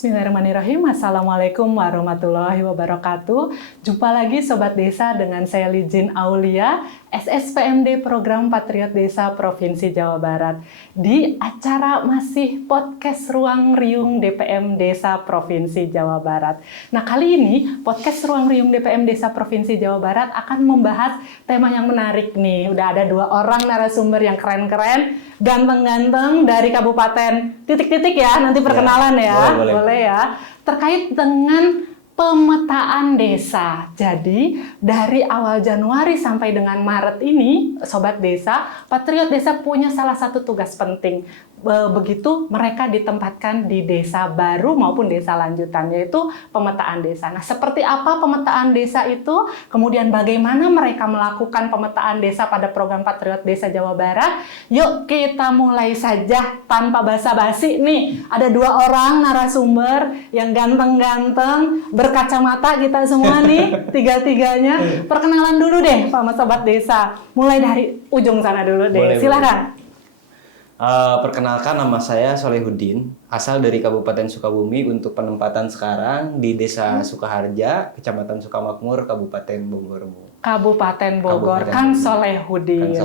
Bismillahirrahmanirrahim. Assalamualaikum warahmatullahi wabarakatuh. Jumpa lagi Sobat Desa dengan saya Lijin Aulia, SSPMD Program Patriot Desa Provinsi Jawa Barat. Di acara masih podcast Ruang Riung DPM Desa Provinsi Jawa Barat. Nah, kali ini podcast Ruang Riung DPM Desa Provinsi Jawa Barat akan membahas tema yang menarik nih. Udah ada 2 orang narasumber yang keren-keren, ganteng-ganteng dari kabupaten titik-titik ya, nanti perkenalan ya. Boleh ya. Terkait dengan pemetaan desa. Jadi, dari awal Januari sampai dengan Maret ini, Sobat Desa, Patriot Desa punya salah satu tugas penting. Begitu mereka ditempatkan di desa baru maupun desa lanjutan, yaitu pemetaan desa. Nah, seperti apa pemetaan desa itu? Kemudian bagaimana mereka melakukan pemetaan desa pada program Patriot Desa Jawa Barat? Yuk kita mulai saja tanpa basa-basi nih. Ada 2 orang narasumber yang ganteng-ganteng, berkacamata kita semua nih, tiga-tiganya. Perkenalan dulu deh sama Sobat Desa. Mulai dari ujung sana dulu deh. Silakan. Perkenalkan, nama saya Solehudin, asal dari Kabupaten Sukabumi untuk penempatan sekarang di Desa Sukaharja, Kecamatan Sukamakmur, Kabupaten Bogor. Kabupaten Bogor, Kang Solehudin.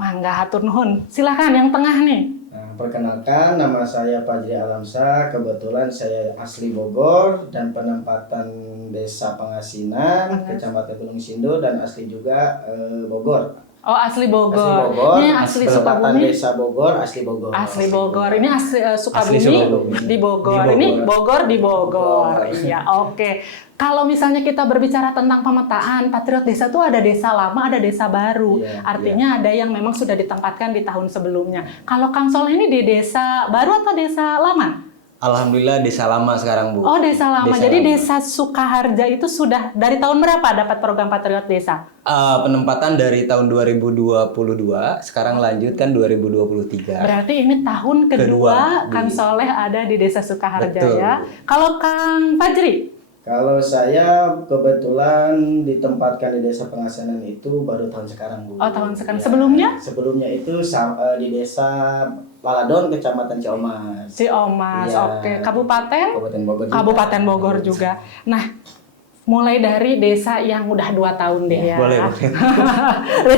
Mangga hatur nuhun. Silakan yang tengah nih. Perkenalkan, nama saya Fajri Alamsa. Kebetulan saya asli Bogor dan penempatan Desa Pangasinan, Kecamatan Gunung Sindur, dan asli juga Bogor. Oh, asli Bogor. Ini asli Sukabumi. Desa Bogor, asli Bogor. Asli Bogor. Ini asli Sukabumi di Bogor. Ini Bogor di Bogor. Iya, oke. Kalau misalnya kita berbicara tentang pemetaan, Patriot Desa itu ada desa lama, ada desa baru. Artinya ada yang memang sudah ditempatkan di tahun sebelumnya. Kalau Kang Soleh ini di desa baru atau desa lama? Alhamdulillah desa lama sekarang, Bu. Oh, desa lama. Jadi Desa Sukaharja itu sudah dari tahun berapa dapat program Patriot Desa? Penempatan dari tahun 2022, sekarang lanjut kan 2023. Berarti ini tahun kedua Kang Soleh ada di Desa Sukaharja. Betul. Ya. Kalau Kang Fajri? Kalau saya kebetulan ditempatkan di Desa Pangasinan itu baru tahun sekarang, Bu. Oh, tahun sekarang. Ya. Sebelumnya? Sebelumnya itu di Desa Laladon, Kecamatan Ciomas. Ciomas, ya. Oke. Kabupaten? Kabupaten Bogor juga. Kabupaten Bogor juga. Nah, mulai dari desa yang udah 2 tahun deh ya. Boleh.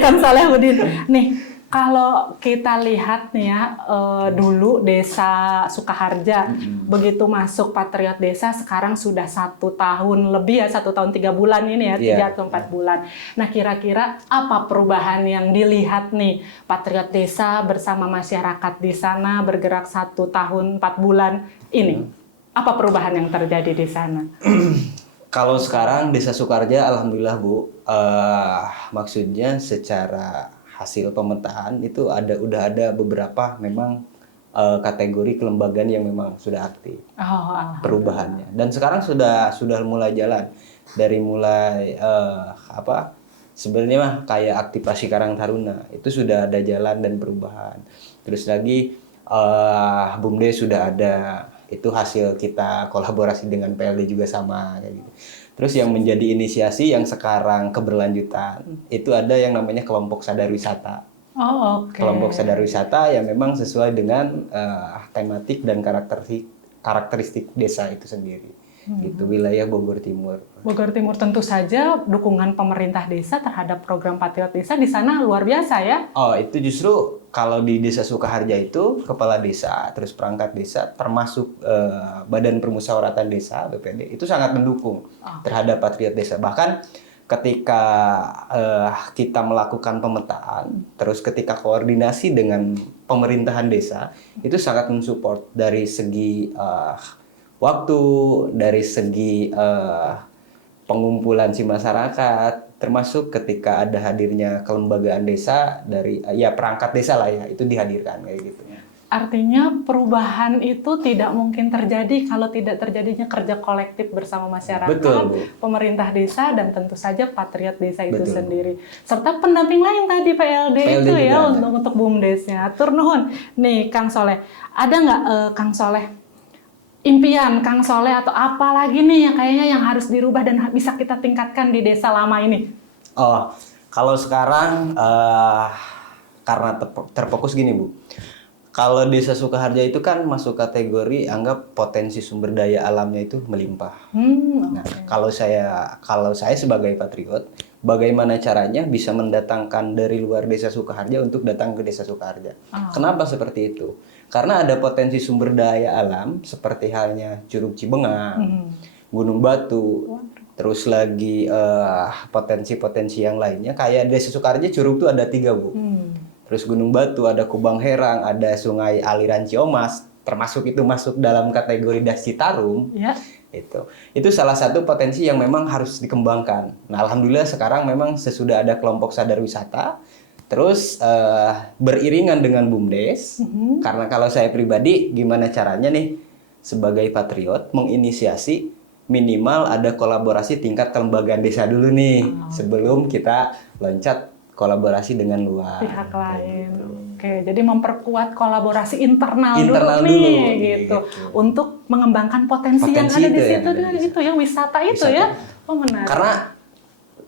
Kang Solehudin. Nih, kalau kita lihat nih ya, dulu Desa Sukaharja, begitu masuk Patriot Desa, sekarang sudah 1 tahun lebih ya, 1 tahun 3 bulan ini ya, 3 atau 4 bulan. Nah, kira-kira apa perubahan yang dilihat nih Patriot Desa bersama masyarakat di sana bergerak 1 tahun 4 bulan ini? Apa perubahan yang terjadi di sana? Kalau sekarang Desa Sukaharja, alhamdulillah, Bu, maksudnya secara hasil pemetaan itu udah ada beberapa memang kategori kelembagaan yang memang sudah aktif perubahannya, dan sekarang sudah mulai jalan dari mulai sebenarnya mah kayak aktivasi Karang Taruna itu sudah ada jalan dan perubahan. Terus lagi BUMDes sudah ada, itu hasil kita kolaborasi dengan PLD juga sama kayak gitu. Terus yang menjadi inisiasi yang sekarang keberlanjutan itu ada yang namanya kelompok sadar wisata. Oh, oke. Kelompok sadar wisata yang memang sesuai dengan tematik dan karakteristik desa itu sendiri. Itu wilayah Bogor Timur. Bogor Timur, tentu saja dukungan pemerintah desa terhadap program Patriot Desa di sana luar biasa ya. Oh, itu justru kalau di Desa Sukaharja itu kepala desa, terus perangkat desa, termasuk Badan Permusyawaratan Desa (BPD) itu sangat mendukung terhadap Patriot Desa. Bahkan ketika kita melakukan pemetaan, terus ketika koordinasi dengan pemerintahan desa, itu sangat mensupport dari segi waktu, dari segi pengumpulan si masyarakat, termasuk ketika ada hadirnya kelembagaan desa dari perangkat desa lah ya, itu dihadirkan kayak gitu. Artinya perubahan itu tidak mungkin terjadi kalau tidak terjadinya kerja kolektif bersama masyarakat, betul, pemerintah desa, dan tentu saja Patriot Desa itu sendiri. Serta pendamping lain tadi PLD itu ya untuk BUMDesnya. Atur nuhun. Nih Kang Soleh, ada nggak Kang Soleh impian Kang Soleh atau apa lagi nih yang kayaknya yang harus dirubah dan bisa kita tingkatkan di desa lama ini? Oh, kalau sekarang karena terfokus gini, Bu. Kalau Desa Sukaharja itu kan masuk kategori anggap potensi sumber daya alamnya itu melimpah. Nah, Oke. kalau saya sebagai patriot, bagaimana caranya bisa mendatangkan dari luar Desa Sukaharja untuk datang ke Desa Sukaharja? Kenapa seperti itu? Karena ada potensi sumber daya alam seperti halnya Curug Cibengang, Gunung Batu, terus lagi potensi-potensi yang lainnya. Kayak Desa Sukaharja Curug itu ada 3, Bu. Terus Gunung Batu, ada Kubang Herang, ada Sungai Aliran Ciomas, termasuk itu masuk dalam kategori Das Citarum. Ya. Itu salah satu potensi yang memang harus dikembangkan. Nah, alhamdulillah sekarang memang sesudah ada kelompok sadar wisata, terus beriringan dengan BUMDes. Karena kalau saya pribadi, gimana caranya nih sebagai patriot menginisiasi minimal ada kolaborasi tingkat kelembagaan desa dulu nih sebelum kita loncat kolaborasi dengan luar. Pihak lain. Oke, jadi memperkuat kolaborasi internal Internal dulu nih dulu, gitu. gitu. Untuk mengembangkan potensi yang Potensi ada di itu yang situ ada di itu ya wisata itu ya. Oh, menarik. Karena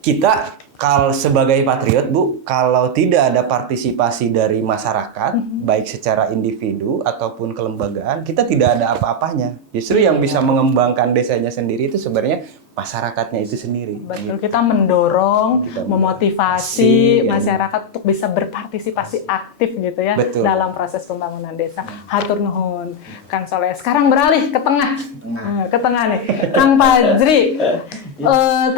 kita kalau sebagai patriot, Bu, kalau tidak ada partisipasi dari masyarakat, baik secara individu ataupun kelembagaan, kita tidak ada apa-apanya. Justru yang bisa mengembangkan desanya sendiri itu sebenarnya masyarakatnya itu sendiri. Betul, kita mendorong, memotivasi ya. masyarakat untuk bisa berpartisipasi aktif gitu ya. Betul. Dalam proses pembangunan desa. Hatur nuhun, Kang Soleh. Sekarang beralih ke tengah. Ke tengah nih. Kang Fajri,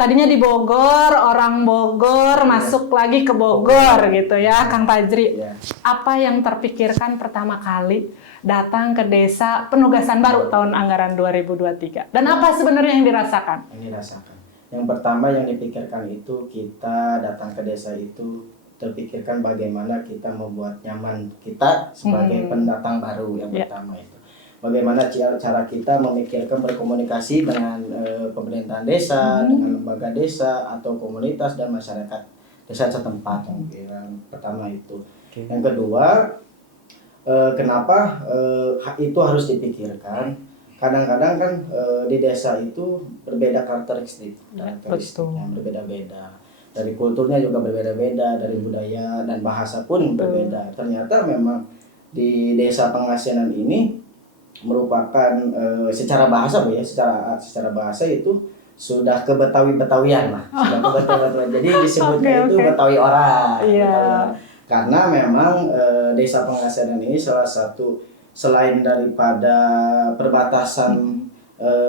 tadinya di Bogor, orang Bogor masuk lagi ke Bogor gitu ya, Kang Fajri. Ya. Apa yang terpikirkan pertama kali datang ke desa penugasan baru tahun anggaran 2023? Dan apa sebenarnya yang dirasakan? Yang dirasakan. Yang pertama yang dipikirkan itu kita datang ke desa itu terpikirkan bagaimana kita membuat nyaman kita sebagai pendatang baru yang pertama itu. Bagaimana cara kita memikirkan berkomunikasi dengan pemerintahan desa, dengan lembaga desa atau komunitas dan masyarakat desa setempat. Yang pertama itu. Yang kedua, kenapa itu harus dipikirkan? Kadang-kadang kan di desa itu berbeda karakteristik yang berbeda-beda. Dari kulturnya juga berbeda-beda, dari budaya dan bahasa pun berbeda. Ternyata memang di desa Pengasinan ini merupakan secara bahasa, Bu ya, secara bahasa itu sudah ke Betawi-Betawian lah. Sudah ke Betawi-Betawian. Jadi disebutnya itu Betawi orang. Iya. Karena memang desa Pengasinan ini salah satu, selain daripada perbatasan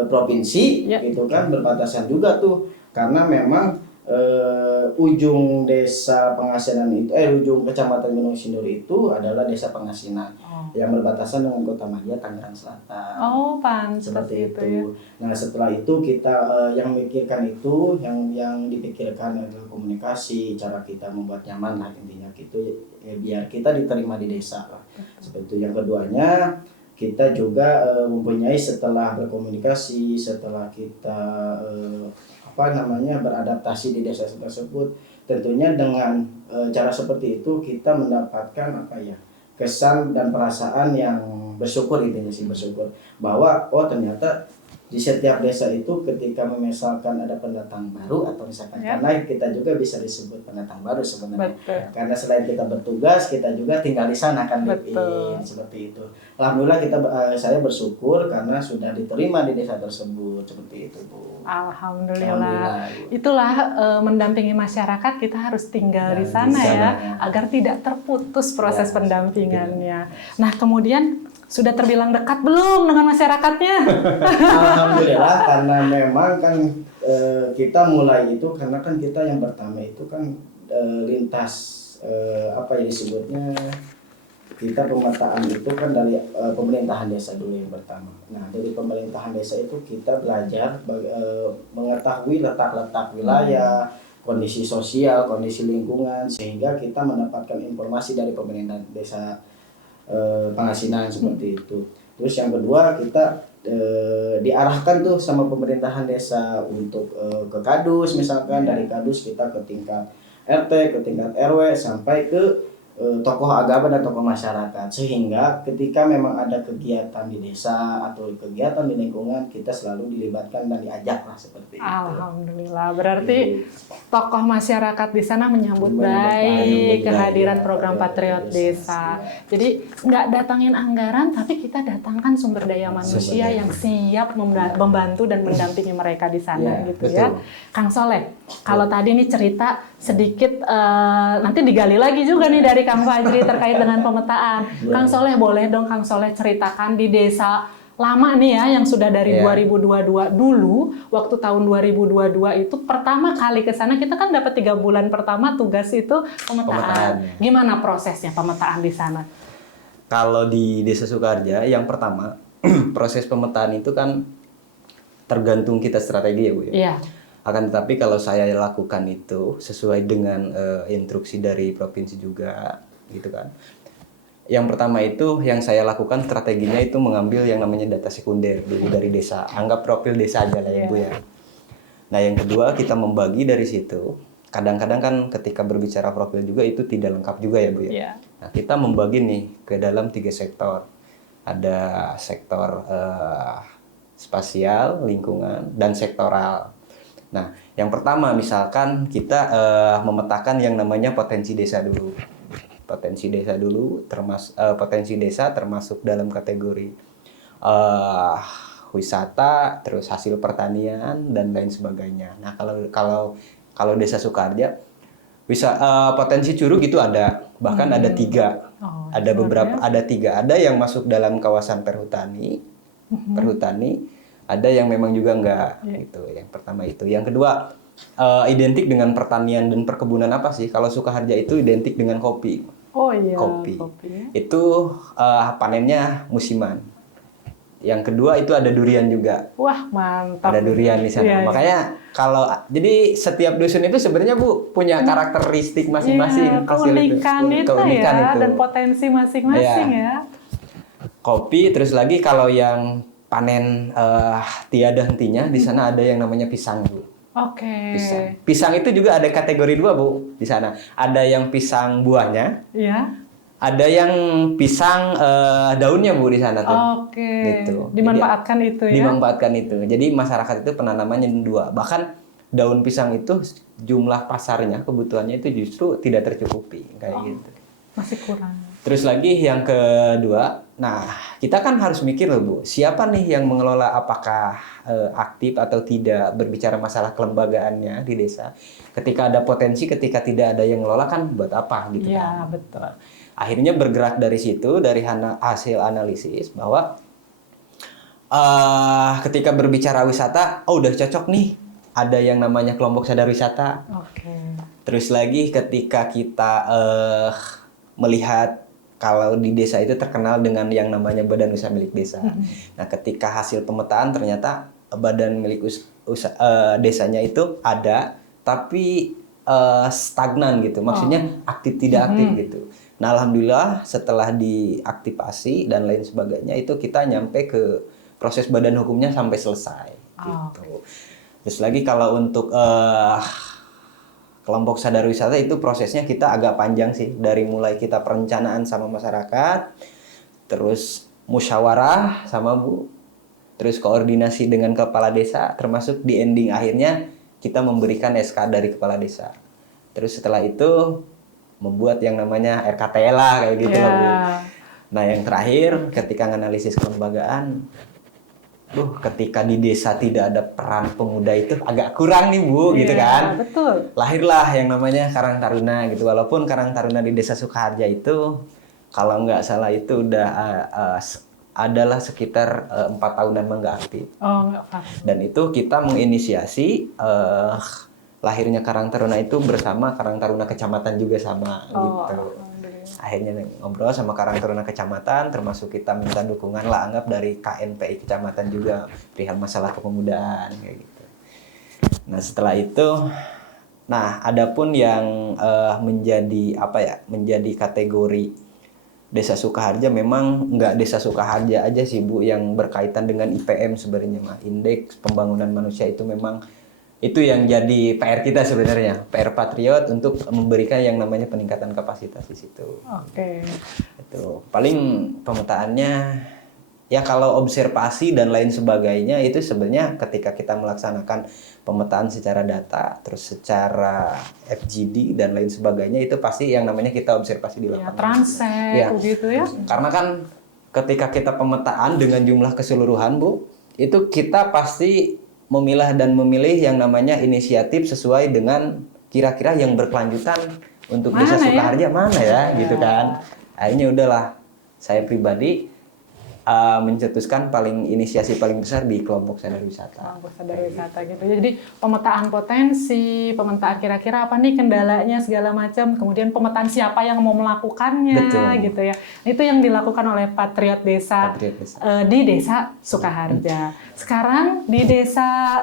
provinsi gitu kan, berbatasan juga tuh, karena memang ujung desa Pengasinan itu ujung kecamatan Gunung Sindur itu adalah desa Pengasinan yang berbatasan dengan Kota Madia, Tangerang Selatan. Oh, pantas Seperti itu itu. ya. Nah, setelah itu kita yang memikirkan itu, yang dipikirkan adalah komunikasi, cara kita membuat nyaman lah intinya gitu ya, biar kita diterima di desa lah. Seperti itu. Yang keduanya, kita juga mempunyai, setelah berkomunikasi, setelah kita beradaptasi di desa tersebut, tentunya dengan cara seperti itu kita mendapatkan kesan dan perasaan yang bersyukur, intinya sih bersyukur bahwa ternyata di setiap desa itu ketika misalkan ada pendatang baru atau misalkan karena kita juga bisa disebut pendatang baru sebenarnya. Betul. Karena selain kita bertugas, kita juga tinggal di sana kan, seperti itu. Alhamdulillah saya bersyukur karena sudah diterima di desa tersebut, seperti itu, Bu. Alhamdulillah. Itulah mendampingi masyarakat, kita harus tinggal di sana ya, agar tidak terputus proses pendampingannya. Nah, kemudian sudah terbilang dekat belum dengan masyarakatnya? Alhamdulillah, karena memang kan kita mulai itu karena kan kita yang pertama itu kan lintas disebutnya, kita pemetaan itu kan dari pemerintahan desa dulu yang pertama. Nah, dari pemerintahan desa itu kita belajar mengetahui letak-letak wilayah, kondisi sosial, kondisi lingkungan, sehingga kita mendapatkan informasi dari pemerintahan desa Pengasinan seperti itu. Terus yang kedua, kita diarahkan tuh sama pemerintahan desa untuk ke kadus, misalkan dari kadus kita ke tingkat RT, ke tingkat RW, sampai ke tokoh agama dan tokoh masyarakat, sehingga ketika memang ada kegiatan di desa atau kegiatan di lingkungan, kita selalu dilibatkan dan diajak lah seperti itu. Alhamdulillah, berarti Jadi, tokoh masyarakat di sana menyambut Menyambut baik baik, kehadiran ya, program Patriot Desa. Jadi nggak datangin anggaran, tapi kita datangkan sumber daya manusia daya. yang siap membantu dan mendampingi mereka di sana, Ya, gitu betul. ya. Kang Soleh, kalau tadi nih cerita sedikit, nanti digali lagi juga nih dari Kang Fajri terkait dengan pemetaan. Kang Soleh, boleh dong Kang Soleh ceritakan di desa lama nih ya, yang sudah dari Iya. 2022 dulu, waktu tahun 2022 itu pertama kali ke sana, kita kan dapat 3 bulan pertama tugas itu pemetaan. Pemetaan. Gimana prosesnya pemetaan di sana? Kalau di Desa Sukarja, yang pertama proses pemetaan itu kan tergantung kita strategi ya Bu ya. Iya. Akan tetapi kalau saya lakukan itu sesuai dengan instruksi dari provinsi juga, gitu kan. Yang pertama itu yang saya lakukan strateginya itu mengambil yang namanya data sekunder dulu dari desa. Anggap profil desa aja lah ya Bu ya. Nah yang kedua kita membagi dari situ. Kadang-kadang kan ketika berbicara profil juga itu tidak lengkap juga ya Bu ya. Iya. Nah kita membagi nih ke dalam 3 sektor. Ada sektor spasial, lingkungan, dan sektoral. Nah, yang pertama misalkan kita memetakan yang namanya potensi desa dulu. Potensi desa dulu, potensi desa termasuk dalam kategori wisata, terus hasil pertanian dan lain sebagainya. Nah, kalau Desa Sukarja, potensi curug itu ada, bahkan ada 3. Oh, Ada luar beberapa, biasa. ada 3. Ada yang masuk dalam kawasan perhutani, ada yang memang juga enggak. Gitu. Yang pertama itu. Yang kedua, identik dengan pertanian dan perkebunan apa sih? Kalau Sukaharja itu identik dengan kopi. Oh iya, Kopi. kopinya. Itu panennya musiman. Yang kedua itu ada durian juga. Wah, mantap. Ada durian di sana. Iya, iya. Makanya jadi setiap dusun itu sebenarnya Bu punya karakteristik masing-masing. Iya, keunikan itu Keunikan ya, itu. dan potensi masing-masing Iya. ya. Kopi, terus lagi kalau yang panen tiada hentinya di sana ada yang namanya pisang Bu. Oke. Pisang itu juga ada kategori 2 Bu di sana. Ada yang pisang buahnya, Iya. ada yang pisang daunnya Bu di sana tuh. Oke. Gitu. Dimanfaatkan itu ya. Dimanfaatkan itu. Jadi masyarakat itu penanamannya 2. Bahkan daun pisang itu jumlah pasarnya, kebutuhannya itu justru tidak tercukupi kayak gitu. Masih kurang. Terus lagi yang kedua, nah kita kan harus mikir loh Bu, siapa nih yang mengelola, apakah aktif atau tidak berbicara masalah kelembagaannya di desa. Ketika ada potensi, ketika tidak ada yang mengelola kan buat apa gitu Iya, kan. betul. Akhirnya bergerak dari situ, dari hasil analisis bahwa ketika berbicara wisata, udah cocok nih, ada yang namanya kelompok sadar wisata. Oke. Terus lagi ketika kita melihat kalau di desa itu terkenal dengan yang namanya badan usaha milik desa. Nah, ketika hasil pemetaan ternyata badan milik desanya itu ada, tapi stagnan gitu. Maksudnya aktif tidak aktif gitu. Nah, alhamdulillah setelah diaktifasi dan lain sebagainya itu kita nyampe ke proses badan hukumnya sampai selesai gitu. Terus lagi kalau untuk kelompok sadar wisata itu prosesnya kita agak panjang sih, dari mulai kita perencanaan sama masyarakat, terus musyawarah sama Bu, terus koordinasi dengan kepala desa, termasuk di ending akhirnya kita memberikan SK dari kepala desa. Terus setelah itu membuat yang namanya RKTL lah kayak gitu lah Bu. Nah yang terakhir ketika menganalisis kelembagaan, ketika di desa tidak ada peran pemuda itu agak kurang nih Bu, gitu kan? Betul. Lahirlah yang namanya Karang Taruna gitu. Walaupun Karang Taruna di Desa Sukaharja itu kalau nggak salah itu udah adalah sekitar 4 tahunan nggak aktif. Oh, nggak paham. Dan itu kita menginisiasi lahirnya Karang Taruna itu bersama Karang Taruna Kecamatan juga sama gitu. Akhirnya ngobrol sama Karang Taruna Kecamatan, termasuk kita minta dukungan lah, anggap dari KNPI Kecamatan juga perihal masalah kepemudaan kayak gitu. Nah setelah itu, adapun yang menjadi kategori Desa Sukaharja, memang nggak Desa Sukaharja aja sih Bu yang berkaitan dengan IPM sebenarnya mah. Indeks Pembangunan Manusia itu memang Itu yang jadi PR kita sebenarnya, PR Patriot untuk memberikan yang namanya peningkatan kapasitas di situ. Oke. Itu paling pemetaannya ya kalau observasi dan lain sebagainya itu sebenarnya ketika kita melaksanakan pemetaan secara data, terus secara FGD dan lain sebagainya itu pasti yang namanya kita observasi di Ya, lapangan. transek Ya. begitu ya. Karena kan ketika kita pemetaan dengan jumlah keseluruhan, Bu, itu kita pasti memilah dan memilih yang namanya inisiatif sesuai dengan kira-kira yang berkelanjutan untuk Mana Desa ya? Sukaharja mana ya, gitu kan. Akhirnya udahlah, saya pribadi mencetuskan inisiasi paling besar di kelompok sadar wisata. Kelompok sadar wisata gitu. Jadi pemetaan potensi, pemetaan kira-kira apa nih kendalanya segala macam, kemudian pemetaan siapa yang mau melakukannya. Betul. Gitu ya. Itu yang dilakukan oleh Patriot Desa, Patriot Desa. Di Desa Sukaharja. Sekarang di Desa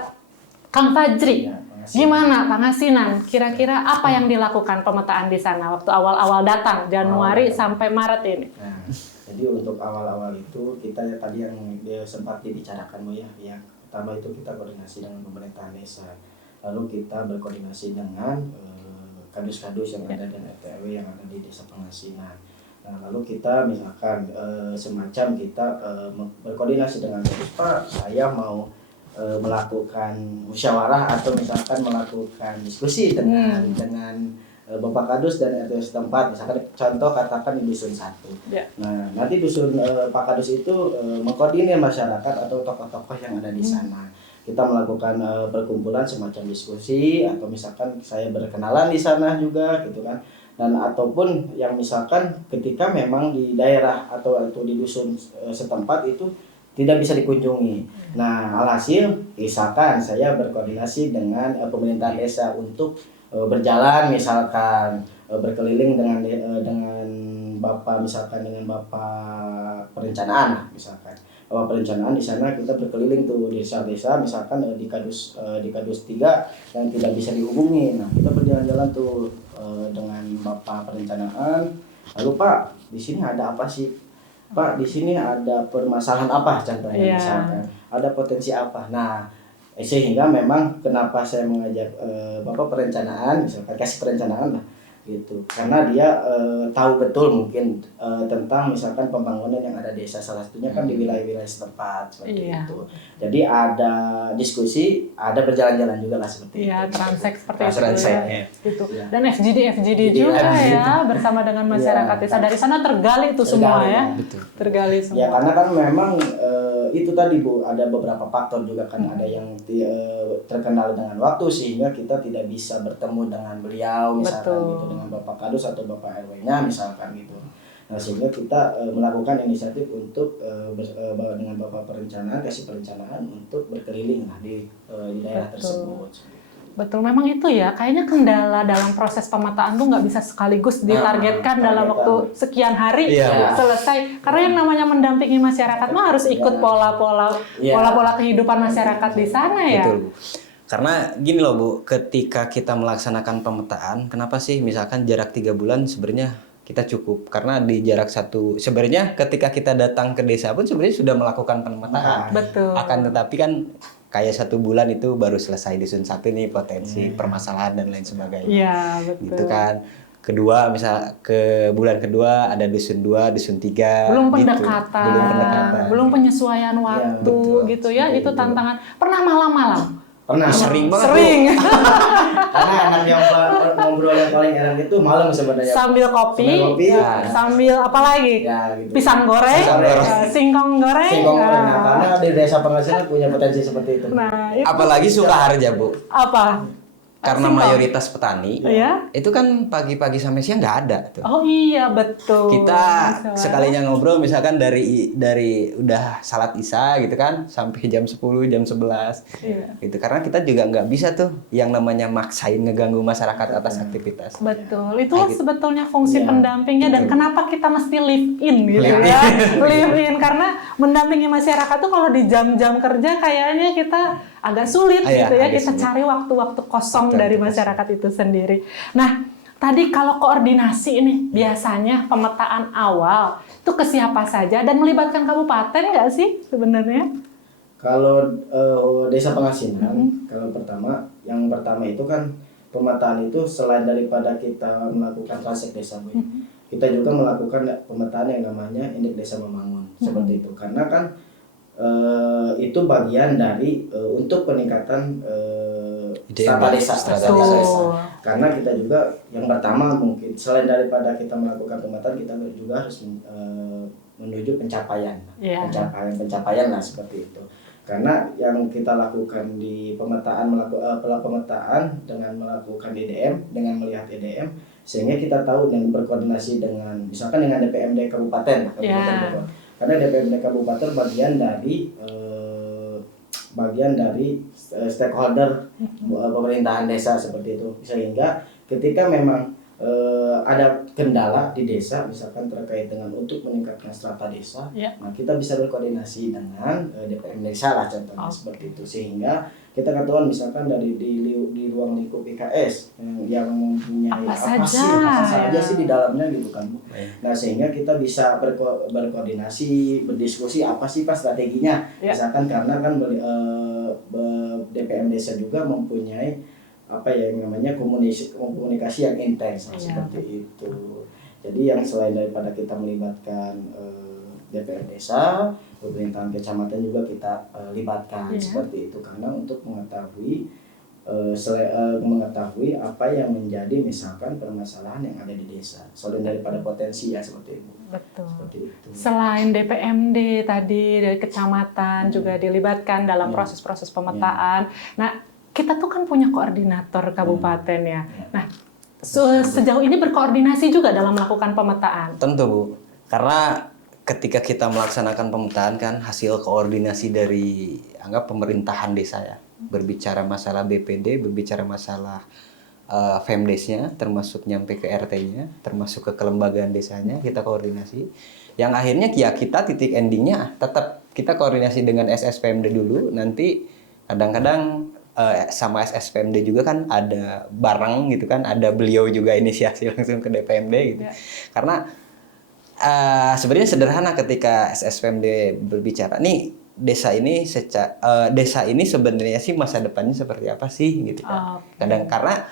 Kang Fajri. Ya, Pangasinan. Gimana Pangasinan? Kira-kira apa yang dilakukan pemetaan di sana waktu awal-awal datang Januari sampai Maret ini? Nah, jadi untuk awal-awal itu kita ya tadi yang sempat dibicarakan Bu ya, yang pertama itu kita koordinasi dengan pemerintahan desa, lalu kita berkoordinasi dengan kadus-kadus yang ada dan RT RW yang ada di Desa Pangasinan. Nah, lalu kita misalkan semacam kita berkoordinasi dengan kadus, Pak, saya mau melakukan musyawarah atau misalkan melakukan diskusi dengan Bapak Kadus dan RT setempat, misalkan contoh katakan di dusun 1. Ya. Nah, nanti dusun Pak Kadus itu mengkoordinir masyarakat atau tokoh-tokoh yang ada di sana. Kita melakukan perkumpulan semacam diskusi atau misalkan saya berkenalan di sana juga gitu kan. Dan ataupun yang misalkan ketika memang di daerah atau di dusun setempat itu tidak bisa dikunjungi. Nah, alhasil misalkan saya berkoordinasi dengan pemerintahan desa untuk berjalan misalkan berkeliling dengan Bapak misalkan dengan Bapak perencanaan lah, misalkan Bapak perencanaan di sana kita berkeliling tuh desa-desa misalkan di kadus 3 yang tidak bisa dihubungi. Nah, kita berjalan-jalan tuh dengan Bapak perencanaan. Lalu Pak, di sini ada apa sih? Pak, di sini ada permasalahan apa contohnya misalkan? Ada potensi apa? Nah, sehingga memang kenapa saya mengajak Bapak perencanaan, misalkan kasih perencanaan lah gitu, karena dia tahu betul mungkin tentang misalkan pembangunan yang ada di desa, salah satunya kan di wilayah-wilayah setempat seperti itu. Jadi ada diskusi, ada berjalan-jalan juga lah seperti itu. Transek seperti itu Transek, ya. Gitu. Ya. Dan FGD juga ya bersama dengan masyarakat desa. Dari sana tergali itu semua ya. Betul. Tergali semua. Ya karena kan memang itu tadi Bu, ada beberapa faktor juga kan, ada yang terkendala dengan waktu sehingga kita tidak bisa bertemu dengan beliau misalkan gitu, dengan Bapak Kadus atau Bapak RW-nya misalkan gitu. Nah, sehingga kita melakukan inisiatif untuk dengan Bapak perencanaan, kasih perencanaan untuk berkeliling lah di daerah tersebut. Betul, memang itu ya. Kayaknya kendala dalam proses pemetaan tuh nggak bisa sekaligus ditargetkan dalam waktu sekian hari selesai. Karena yang namanya mendampingi masyarakat mah harus ikut pola-pola kehidupan masyarakat di sana ya. Betul, Bu. Karena gini loh Bu, ketika kita melaksanakan pemetaan, kenapa sih misalkan jarak 3 bulan sebenarnya kita cukup? Karena di jarak sebenarnya ketika kita datang ke desa pun sebenarnya sudah melakukan pemetaan. Betul. Akan tetapi kan kayak 1 bulan itu baru selesai dusun 1 nih potensi permasalahan dan lain sebagainya. Iya, betul. Gitu kan. Kedua, misal ke bulan kedua ada dusun 2, dusun 3. Belum gitu. pendekatan, belum penyesuaian waktu betul. gitu ya. Itu tantangan. Pernah malam-malam? Pernah. Sering banget. Sering. Karena anak yang ngobrol yang paling enak itu malam sebenarnya. Sambil kopi, sambil apa lagi? Ya, gitu. Pisang goreng, singkong goreng. Nah, karena di Desa Pangasinan punya potensi seperti itu. Nah, itu Apalagi Sukaharja, Bu. apa? Karena mayoritas petani, Iya. itu kan pagi-pagi sampai siang nggak ada tuh. Oh iya, betul. Kita sekalinya ngobrol misalkan dari udah salat isya gitu kan sampai jam 10, jam 11. Iya. Gitu. Karena kita juga nggak bisa tuh yang namanya maksain ngeganggu masyarakat atas aktivitas. Betul. Itulah sebetulnya fungsi pendampingnya dan kenapa kita mesti live in gitu ya. Live in karena mendampingi masyarakat tuh kalau di jam-jam kerja kayaknya kita agak sulit gitu ya. Kita cari waktu-waktu kosong dari masyarakat itu sendiri. Nah, tadi kalau koordinasi ini biasanya pemetaan awal itu ke siapa saja dan melibatkan kabupaten nggak sih sebenarnya? Kalau Desa Pangasinan, kalau pertama Yang pertama itu kan pemetaan itu selain daripada kita melakukan trasek desa, Bu, kita juga melakukan pemetaan yang namanya indeks desa membangun seperti itu. Karena kan itu bagian dari untuk peningkatan strata desa. Karena kita juga yang pertama mungkin selain daripada kita melakukan pemetaan, kita juga harus menuju pencapaian lah seperti itu. Karena yang kita lakukan di pemetaan dengan melakukan DDM, dengan melihat DDM, sehingga kita tahu dan berkoordinasi dengan misalkan dengan DPMD Kabupaten Bogor. Karena DPMD Kabupaten bagian dari stakeholder pemerintahan desa seperti itu, sehingga ketika memang ada kendala di desa misalkan terkait dengan untuk meningkatkan strata desa, nah kita bisa berkoordinasi dengan DPM desa lah contohnya seperti itu, sehingga kita ketahuan misalkan dari di ruang lingkup IKS yang mempunyai apa saja sih di dalamnya gitu kan, Bu. Nah sehingga kita bisa berkoordinasi, berdiskusi apa sih Pak strateginya, misalkan karena kan DPM desa juga mempunyai apa ya yang namanya komunikasi yang intens seperti itu. Jadi yang selain daripada kita melibatkan DPR desa, pemerintahan kecamatan juga kita libatkan seperti itu, karena untuk mengetahui apa yang menjadi misalkan permasalahan yang ada di desa, selain daripada potensi ya seperti itu. Betul. Seperti itu. Selain DPMD tadi dari kecamatan juga dilibatkan dalam proses-proses pemetaan. Nah, kita tuh kan punya koordinator kabupaten ya. Nah, sejauh ini berkoordinasi juga dalam melakukan pemetaan. Tentu, Bu. Karena ketika kita melaksanakan pemetaan kan hasil koordinasi dari anggap pemerintahan desa ya. Berbicara masalah BPD, berbicara masalah Femdesnya, termasuk nyampe ke RT-nya, termasuk ke kelembagaan desanya, kita koordinasi. Yang akhirnya ya kita titik endingnya tetap kita koordinasi dengan SSPMD dulu, nanti kadang-kadang sama SSPMD juga kan ada bareng gitu kan, ada beliau juga inisiasi langsung ke DPMD gitu. Karena sebenarnya sederhana ketika SSPMD berbicara, nih desa ini sebenarnya sih masa depannya seperti apa sih gitu kan. Karena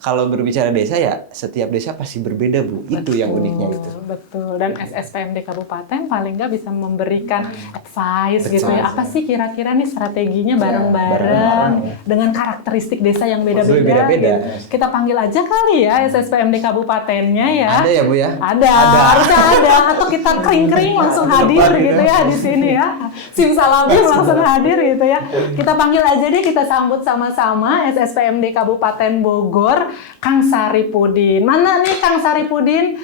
kalau berbicara desa ya setiap desa pasti berbeda, Bu. Itu yang uniknya itu. Betul. Dan SSPMD Kabupaten paling nggak bisa memberikan advice gitu ya. Apa sih kira-kira nih strateginya bareng-bareng dengan karakteristik desa yang beda-beda. Gitu. Kita panggil aja kali ya SSPMD Kabupatennya ya. Ada ya, Bu ya? Ada. Harusnya ada. Atau kita kering-kering langsung hadir gitu ya di sini ya. Simsalabim langsung hadir gitu ya. Kita panggil aja deh, kita sambut sama-sama SSPMD Kabupaten Bogor, Kang Saripudin. Mana nih Kang Saripudin,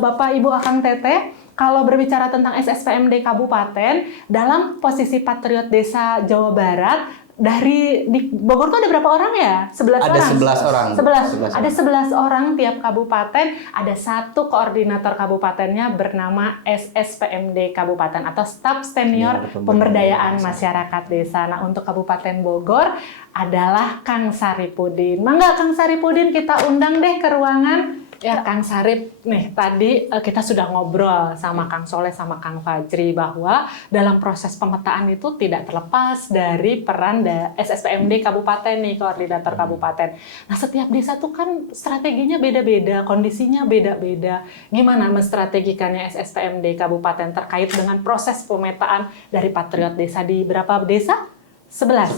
Bapak Ibu Akang Teteh, kalau berbicara tentang SSPMD Kabupaten, dalam posisi Patriot Desa Jawa Barat, di Bogor tuh ada berapa orang ya? 11 ada orang? 11 orang. Ada 11 orang tiap kabupaten, ada satu koordinator kabupatennya bernama SSPMD Kabupaten atau Staf Senior Pemberdayaan Masyarakat Desa. Nah, untuk Kabupaten Bogor adalah Kang Saripudin. Mangga Kang Saripudin kita undang deh ke ruangan. Ya Kang Sarip, nih tadi kita sudah ngobrol sama Kang Soleh sama Kang Fajri bahwa dalam proses pemetaan itu tidak terlepas dari peran SSPMD Kabupaten nih, koordinator kabupaten. Nah setiap desa tuh kan strateginya beda-beda, kondisinya beda-beda. Gimana menstrategikannya SSPMD Kabupaten terkait dengan proses pemetaan dari Patriot Desa di berapa desa? 11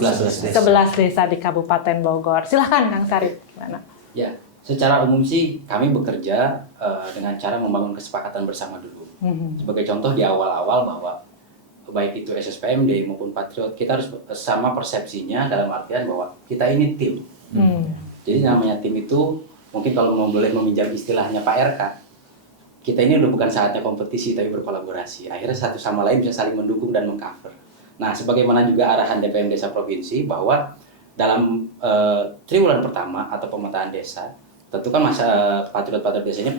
desa di Kabupaten Bogor. Silahkan Kang Sarip, gimana? Ya. Secara umum sih kami bekerja dengan cara membangun kesepakatan bersama dulu. Sebagai contoh di awal-awal bahwa baik itu SSPMD maupun Patriot, kita harus sama persepsinya dalam artian bahwa kita ini tim. Jadi namanya tim itu, mungkin kalau boleh meminjam istilahnya Pak RK, kita ini udah bukan saatnya kompetisi tapi berkolaborasi. Akhirnya satu sama lain bisa saling mendukung dan mengcover. Nah, sebagaimana juga arahan DPM Desa Provinsi bahwa dalam triwulan pertama atau pemetaan desa, tentu kan patriot-patriot desanya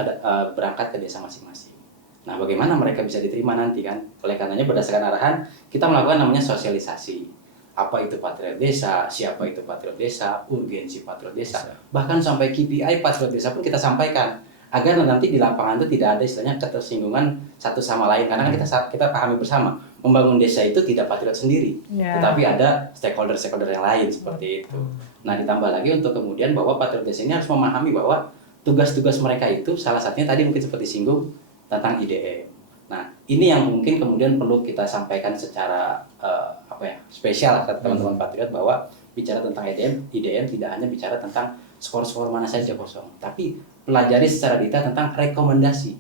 berangkat ke desa masing-masing. Nah, bagaimana mereka bisa diterima nanti kan? Oleh karenanya berdasarkan arahan, kita melakukan namanya sosialisasi. Apa itu patriot desa, siapa itu patriot desa, urgensi patriot desa. Bahkan sampai KPI patriot desa pun kita sampaikan. agar nanti di lapangan itu tidak ada istilahnya ketersinggungan satu sama lain, karena kan kita pahami bersama membangun desa itu tidak patriot sendiri, tetapi ada stakeholder yang lain seperti itu. Nah, ditambah lagi untuk kemudian bahwa patriot desa ini harus memahami bahwa tugas-tugas mereka itu salah satunya tadi mungkin seperti singgung tentang IDM. Nah, ini yang mungkin kemudian perlu kita sampaikan secara spesial ke teman-teman patriot, bahwa bicara tentang IDM tidak hanya bicara tentang skor-skor mana saja kosong, tapi pelajari secara detail tentang rekomendasi.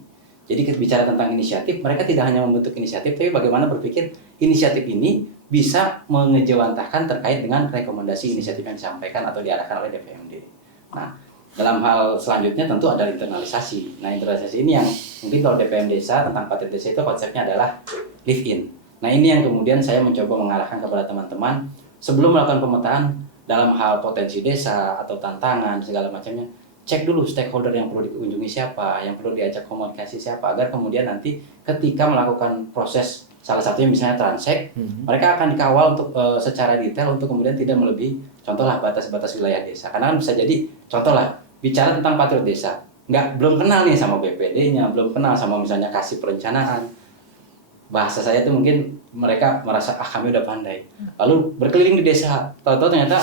Jadi kita bicara tentang inisiatif, mereka tidak hanya membentuk inisiatif, tapi bagaimana berpikir inisiatif ini bisa mengejawantahkan terkait dengan rekomendasi inisiatif yang disampaikan atau diarahkan oleh DPMD. Nah, dalam hal selanjutnya tentu ada internalisasi. Nah, internalisasi ini yang mungkin kalau DPM Desa tentang patriot desa itu konsepnya adalah live in. Nah, ini yang kemudian saya mencoba mengarahkan kepada teman-teman sebelum melakukan pemetaan dalam hal potensi desa atau tantangan segala macamnya. Cek dulu stakeholder yang perlu dikunjungi siapa, yang perlu diajak komunikasi siapa, agar kemudian nanti ketika melakukan proses salah satunya misalnya transek, mereka akan dikawal untuk secara detail untuk kemudian tidak melebihi contohlah batas-batas wilayah desa. Karena kan bisa jadi contohlah bicara tentang patriot desa, belum kenal nih sama BPD-nya, belum kenal sama misalnya kasih perencanaan. Bahasa saya itu mungkin mereka merasa kami udah pandai. Lalu berkeliling di desa, tahu-tahu ternyata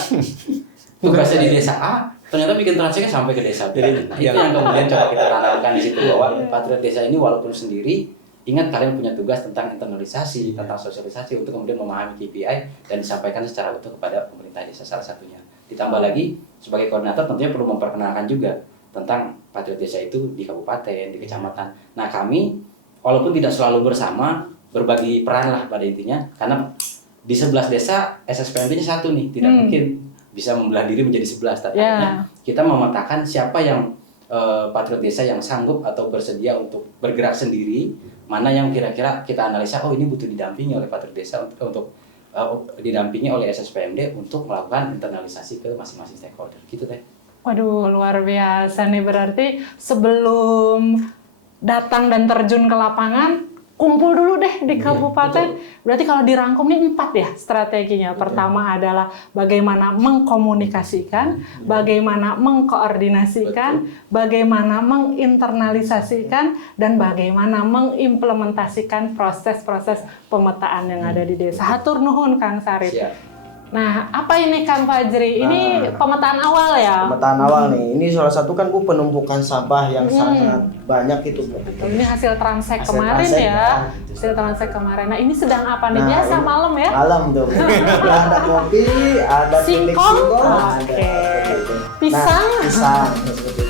tugasnya di desa A, ternyata bikin transeknya sampai ke desa B. Nah, itu yang kemudian coba kita tanamkan di situ, bahwa patriot desa ini walaupun sendiri, ingat kalian punya tugas tentang internalisasi, tentang sosialisasi untuk kemudian memahami KPI dan disampaikan secara utuh kepada pemerintah desa salah satunya. Ditambah lagi sebagai koordinator tentunya perlu memperkenalkan juga tentang patriot desa itu di kabupaten, di kecamatan. Nah, kami walaupun tidak selalu bersama, berbagi peran lah pada intinya, karena di 11 desa SSPMD-nya satu nih, tidak mungkin bisa membelah diri menjadi 11. Tapi kita memetakan siapa yang patriot desa yang sanggup atau bersedia untuk bergerak sendiri, mana yang kira-kira kita analisa, oh ini butuh didampingi oleh patriot desa untuk didampingi oleh SSPMD untuk melakukan internalisasi ke masing-masing stakeholder, gitu teh. Waduh, luar biasa nih, berarti sebelum datang dan terjun ke lapangan, kumpul dulu deh di kabupaten. Berarti kalau dirangkum nih 4 ya strateginya. Pertama adalah bagaimana mengkomunikasikan, bagaimana mengkoordinasikan, bagaimana menginternalisasikan, dan bagaimana mengimplementasikan proses-proses pemetaan yang ada di desa. Hatur nuhun Kang Sarip. Nah, apa ini Kang Fajri? Ini pemetaan awal ya? Pemetaan awal nih. Ini salah satu kan Bu penumpukan sampah yang sangat banyak itu Bu. Ini hasil transek kemarin ya. Hasil transek kemarin. Nah, ini sedang apa nih? Biasa malam ya? Malam tuh. Ada kopi, ada singkong, ada pisang. Pisang seperti